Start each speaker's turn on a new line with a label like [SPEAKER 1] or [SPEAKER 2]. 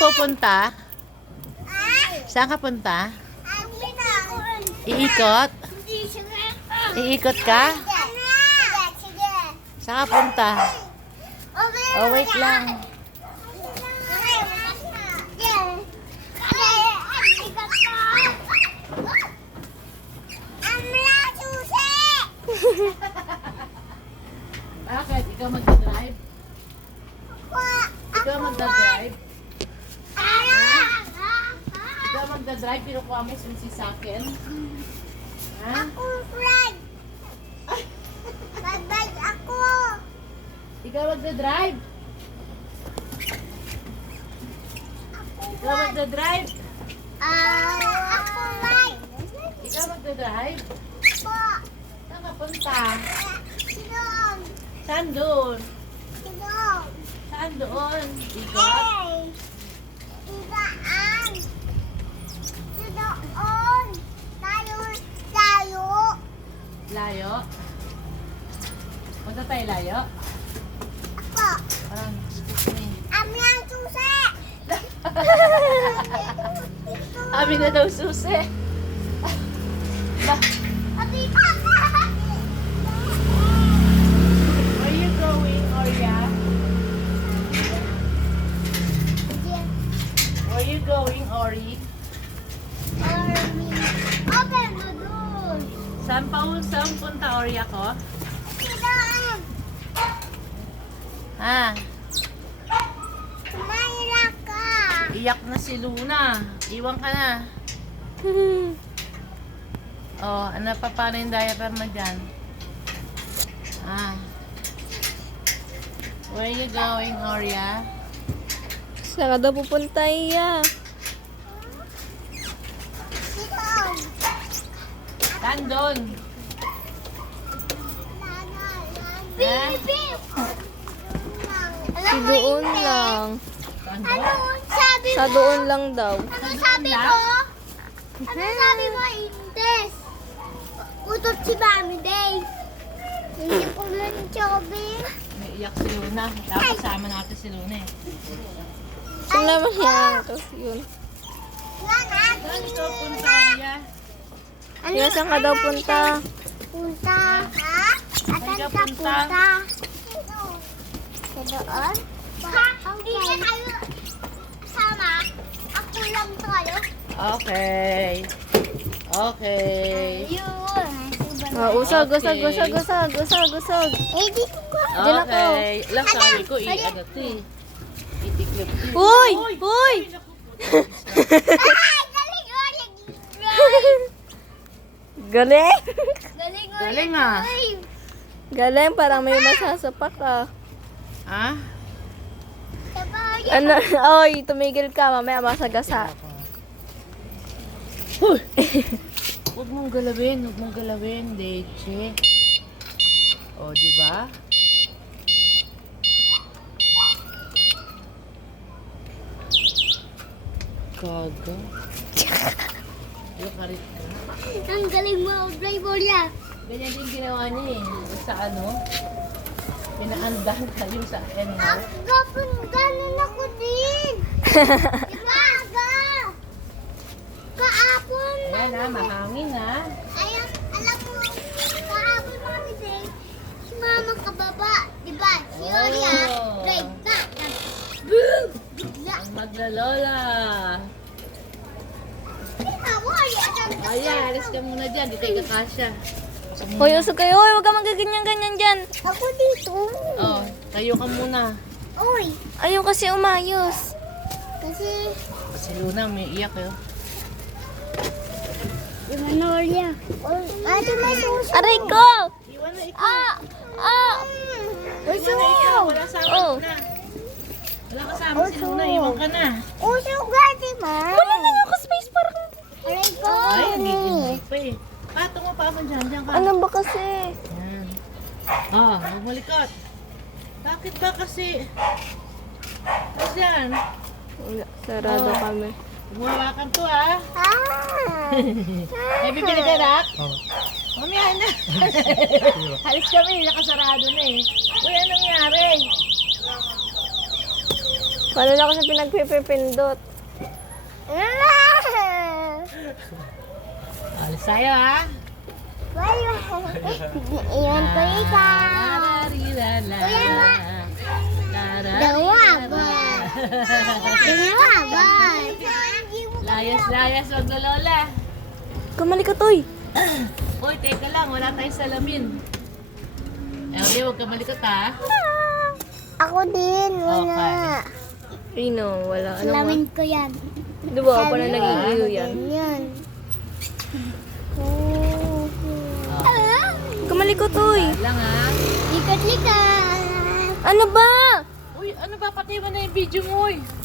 [SPEAKER 1] pupunta? Saan ka punta? Iikot? Iikot ka? Saan ka punta? Oh, wait lang. Bakit? Ikaw magdadrive? Ikaw magdadrive? Ikaw magdadrive? Pinukuha mo yung susi sa akin? Ha?
[SPEAKER 2] Ako, Fred! Bye-bye ako!
[SPEAKER 1] Ikaw magdadrive? Ikaw magdadrive?
[SPEAKER 2] Ako, Fred!
[SPEAKER 1] Ikaw magdadrive?
[SPEAKER 2] Po!
[SPEAKER 1] Saan ka punta?
[SPEAKER 2] Sinong!
[SPEAKER 1] Saan doon?
[SPEAKER 2] Sinong!
[SPEAKER 1] Saan doon? Ikot?
[SPEAKER 2] Hey! Ibaan! Sinoon! Tayo! Tayo!
[SPEAKER 1] Layo? Punta tayo layo?
[SPEAKER 2] Ako!
[SPEAKER 1] Parang, excuse me.
[SPEAKER 2] Ami ang susi!
[SPEAKER 1] Amin na daw susi.
[SPEAKER 2] Ati pa!
[SPEAKER 1] Where you going, Orya? Where you going, Ori?
[SPEAKER 2] Open mo dun!
[SPEAKER 1] Saan punta, Orya ko?
[SPEAKER 2] Sinong!
[SPEAKER 1] Ha?
[SPEAKER 2] Mayra ka!
[SPEAKER 1] Iyak na si Luna. Iwan ka na. Oh, ano pa paano yung diaper mo dyan? Ah. Where you going, Orya?
[SPEAKER 3] Saan ka daw pupunta, Iya?
[SPEAKER 2] Sinong!
[SPEAKER 1] Saan doon? Ha?
[SPEAKER 3] Si doon lang.
[SPEAKER 1] Saan
[SPEAKER 2] Ano
[SPEAKER 1] doon?
[SPEAKER 2] sabi
[SPEAKER 3] Sa
[SPEAKER 2] mo?
[SPEAKER 3] doon lang daw.
[SPEAKER 2] Ano sabi mo? Ano sabi mo, Indes? Utot si Mami Day. Hindi ko lang chobi.
[SPEAKER 1] May iyak si Luna. Dapat kasama natin si Luna eh.
[SPEAKER 3] Saan naman yan? Tapos yun.
[SPEAKER 1] Saan ikaw punta, Orya?
[SPEAKER 3] Iya, saan ka daw punta?
[SPEAKER 2] Punta, ha?
[SPEAKER 1] Saan ka
[SPEAKER 2] Asan ka
[SPEAKER 1] punta?
[SPEAKER 2] punta? Sa doon? Ha? Hindi niya tayo sama. Ako lang tayo.
[SPEAKER 1] Okay. Okay.
[SPEAKER 2] Ayun.
[SPEAKER 3] Usog, usog,
[SPEAKER 1] Okay.
[SPEAKER 3] usog, usog, usog, usog.
[SPEAKER 2] Eh, di ko ko.
[SPEAKER 3] Diyan ako.
[SPEAKER 1] Okay. Lang sabi ko, ano to eh. Itiklop.
[SPEAKER 3] Uy! Uy!
[SPEAKER 2] Ay, galing o.
[SPEAKER 3] Galing!
[SPEAKER 2] Galing o.
[SPEAKER 1] Galing ah.
[SPEAKER 3] Galing, parang may masasapak ka.
[SPEAKER 1] Ha?
[SPEAKER 3] Ano? Oy, tumigil ka, mamaya masagasa.
[SPEAKER 1] Huy! Huwag mong galawin, huwag mong galawin, Deche. O, di ba? Gaga. Yung karit ka.
[SPEAKER 2] Ang galing mo, Playboy ya.
[SPEAKER 1] Ganyan din ginawa niya eh. Sa ano? Pinaandahan ka yung sa animal.
[SPEAKER 2] Gapon, ganun ako din. Diba, aga? Kaapon,
[SPEAKER 1] Ayan na, mahangin na.
[SPEAKER 2] ayan, alam mo, kaapon mami din, si mama kababa, diba? Si Oria,
[SPEAKER 1] Oh.
[SPEAKER 2] drive na. Boom! Bigla.
[SPEAKER 1] Ang maglalola.
[SPEAKER 2] Ako, Oria,
[SPEAKER 1] Ayan, alis ka muna dyan. Di tayo kakasya.
[SPEAKER 3] Hoy, usog kayo. Hoy, huwag ka magaganyan-ganyan dyan.
[SPEAKER 2] Ako dito.
[SPEAKER 1] Oh, tayo ka muna.
[SPEAKER 2] Uy,
[SPEAKER 3] Ayaw kasi umayos.
[SPEAKER 2] kasi,
[SPEAKER 1] Si Luna may iyak eh.
[SPEAKER 2] yung ano, Oria. Ate, may suso.
[SPEAKER 3] Aray ko!
[SPEAKER 1] Iwan na ikaw.
[SPEAKER 3] Ah! Ah!
[SPEAKER 2] Uso.
[SPEAKER 1] Iwan na ikaw. Wala kasama
[SPEAKER 3] Oh.
[SPEAKER 1] na. Wala kasama si Luna. Iwan ka na.
[SPEAKER 2] Uso ka, di ba?
[SPEAKER 3] Wala na yung space parang...
[SPEAKER 2] Aray ko.
[SPEAKER 1] Ay, gigil pa eh. Patong mo pa ako dyan. Dyan ka.
[SPEAKER 3] Ano ba kasi?
[SPEAKER 1] Yan. Ah, magmalikot. Bakit ba kasi? Tapos yan.
[SPEAKER 3] Wala, sarado
[SPEAKER 1] Oh.
[SPEAKER 3] kami.
[SPEAKER 1] Bumawakan to ah. May bibili ka na? Mamaya na. Alis kami, nakasarado na eh. Uy, anong nangyari?
[SPEAKER 3] Paano na ako sa pinagpipindot?
[SPEAKER 1] Alis tayo ha.
[SPEAKER 2] Iwan ko ikaw. Dalawa ba? Dalawa ba?
[SPEAKER 1] Layas, wag na lola.
[SPEAKER 3] Kamali ka, Toy.
[SPEAKER 1] Uy, teka lang, wala tayong salamin. Eh, huwag ka malikot ha.
[SPEAKER 2] Ako din, wala.
[SPEAKER 3] Rino, wala. Ano ba?
[SPEAKER 2] Salamin ko yan.
[SPEAKER 3] Di ba? Ako na nag-iiyo yan.
[SPEAKER 2] Yan.
[SPEAKER 3] Kamali ko, Toy.
[SPEAKER 1] Lang ha.
[SPEAKER 2] Likat-likat.
[SPEAKER 3] Ano ba?
[SPEAKER 1] Uy, ano ba? Pati mo na yung video mo, uy.